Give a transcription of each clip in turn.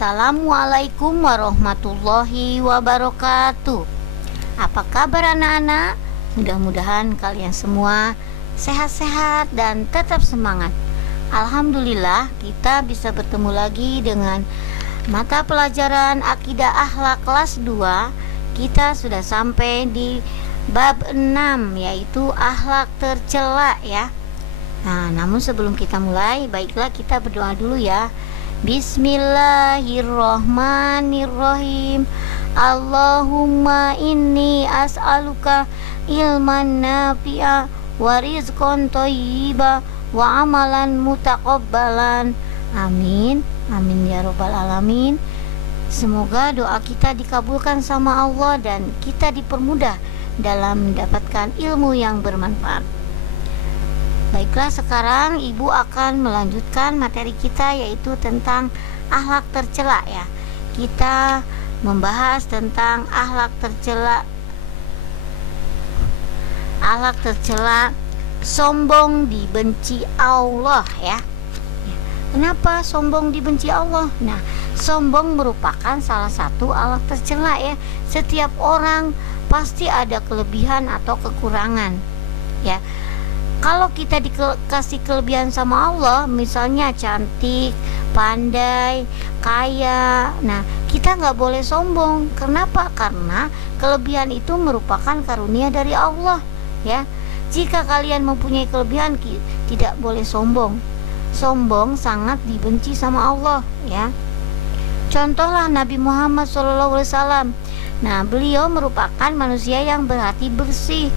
Assalamualaikum warahmatullahi wabarakatuh. Apa kabar anak-anak? Mudah-mudahan kalian semua sehat-sehat dan tetap semangat. Alhamdulillah kita bisa bertemu lagi dengan mata pelajaran Akidah Akhlak kelas 2. Kita sudah sampai di bab 6, yaitu akhlak tercela ya. Nah, namun sebelum kita mulai, baiklah kita berdoa dulu ya. Bismillahirrahmanirrahim. Allahumma inni as'aluka ilman nafi'a wa rizqan thayyiba wa amalan mutaqabbalan. Amin. Amin ya rabbal alamin. Semoga doa kita dikabulkan sama Allah dan kita dipermudah dalam mendapatkan ilmu yang bermanfaat. Baiklah, sekarang Ibu akan melanjutkan materi kita, yaitu tentang akhlak tercela ya. Kita membahas tentang akhlak tercela. Akhlak tercela, sombong dibenci Allah ya. Kenapa sombong dibenci Allah? Nah, sombong merupakan salah satu akhlak tercela ya. Setiap orang pasti ada kelebihan atau kekurangan ya. Kalau kita dikasih kelebihan sama Allah, misalnya cantik, pandai, kaya, nah kita nggak boleh sombong. Kenapa? Karena kelebihan itu merupakan karunia dari Allah ya. Jika kalian mempunyai kelebihan, tidak boleh sombong. Sombong sangat dibenci sama Allah ya. Contohlah Nabi Muhammad SAW. Nah, beliau merupakan manusia yang berhati bersih.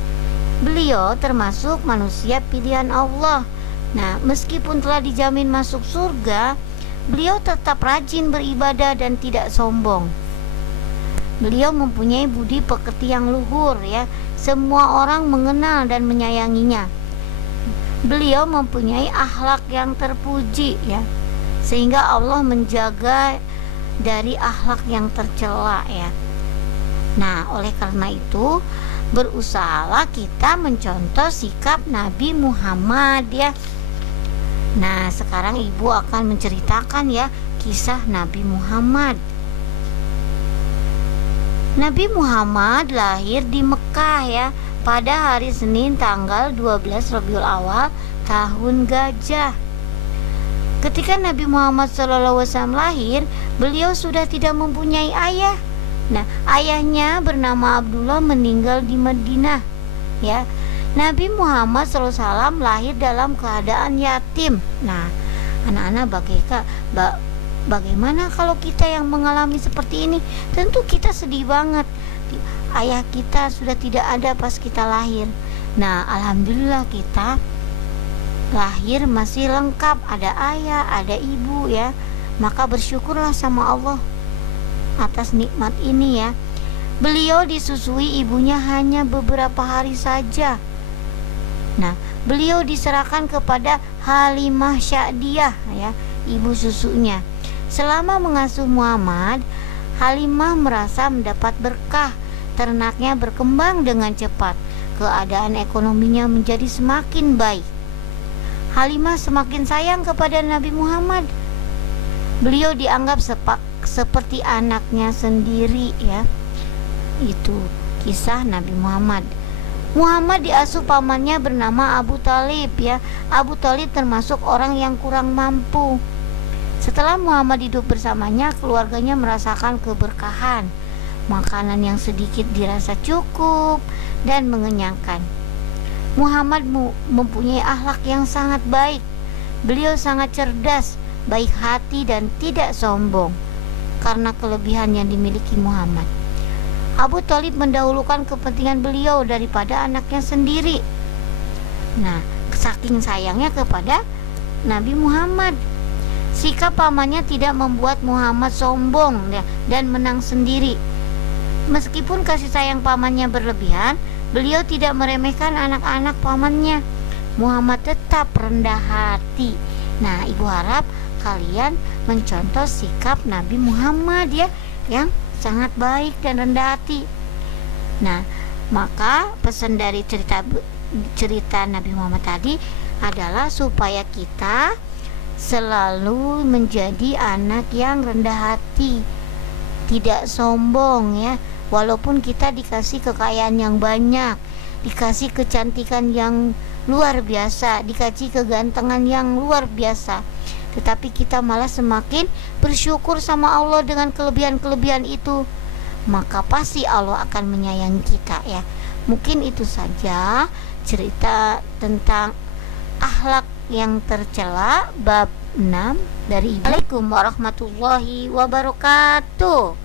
Beliau termasuk manusia pilihan Allah. Nah, meskipun telah dijamin masuk surga, beliau tetap rajin beribadah dan tidak sombong. Beliau mempunyai budi pekerti yang luhur ya. Semua orang mengenal dan menyayanginya. Beliau mempunyai akhlak yang terpuji ya. Sehingga Allah menjaga dari akhlak yang tercela ya. Nah, oleh karena itu berusahalah kita mencontoh sikap Nabi Muhammad ya. Nah, sekarang Ibu akan menceritakan ya kisah Nabi Muhammad. Nabi Muhammad lahir di Mekah ya pada hari Senin tanggal 12 Rabiul Awal tahun Gajah. Ketika Nabi Muhammad SAW lahir, beliau sudah tidak mempunyai ayah. Nah, ayahnya bernama Abdullah meninggal di Madinah ya. Nabi Muhammad SAW lahir dalam keadaan yatim. Nah, anak-anak bagaimana kalau kita yang mengalami seperti ini? Tentu kita sedih banget. Ayah kita sudah tidak ada pas kita lahir. Nah, alhamdulillah kita lahir masih lengkap, ada ayah, ada ibu ya. Maka bersyukurlah sama Allah atas nikmat ini ya. Beliau disusui ibunya hanya beberapa hari saja. Nah, beliau diserahkan kepada Halimah Sya'diyah ya, ibu susunya. Selama mengasuh Muhammad, Halimah merasa mendapat berkah. Ternaknya berkembang dengan cepat. Keadaan ekonominya menjadi semakin baik. Halimah semakin sayang kepada Nabi Muhammad. Beliau dianggap seperti anaknya sendiri ya. Itu kisah Nabi Muhammad. Muhammad diasuh pamannya bernama Abu Thalib ya. Abu Thalib termasuk orang yang kurang mampu. Setelah Muhammad hidup bersamanya, keluarganya merasakan keberkahan. Makanan yang sedikit dirasa cukup dan mengenyangkan. Muhammad mempunyai akhlak yang sangat baik. Beliau sangat cerdas, baik hati dan tidak sombong. Karena kelebihan yang dimiliki Muhammad, Abu Thalib mendahulukan kepentingan beliau daripada anaknya sendiri. Nah, saking sayangnya kepada Nabi Muhammad, sikap pamannya tidak membuat Muhammad sombong ya, dan menang sendiri. Meskipun kasih sayang pamannya berlebihan, beliau tidak meremehkan anak-anak pamannya. Muhammad tetap rendah hati. Nah, Ibu harap kalian mencontoh sikap Nabi Muhammad ya, yang sangat baik dan rendah hati. Nah, maka pesan dari cerita Nabi Muhammad tadi adalah supaya kita selalu menjadi anak yang rendah hati, tidak sombong ya. Walaupun kita dikasih kekayaan yang banyak, dikasih kecantikan yang luar biasa, dikasih kegantengan yang luar biasa, tetapi kita malah semakin bersyukur sama Allah dengan kelebihan-kelebihan itu, maka pasti Allah akan menyayangi kita ya. Mungkin itu saja cerita tentang akhlak yang tercela bab 6 dari Assalamualaikum warahmatullahi wabarakatuh.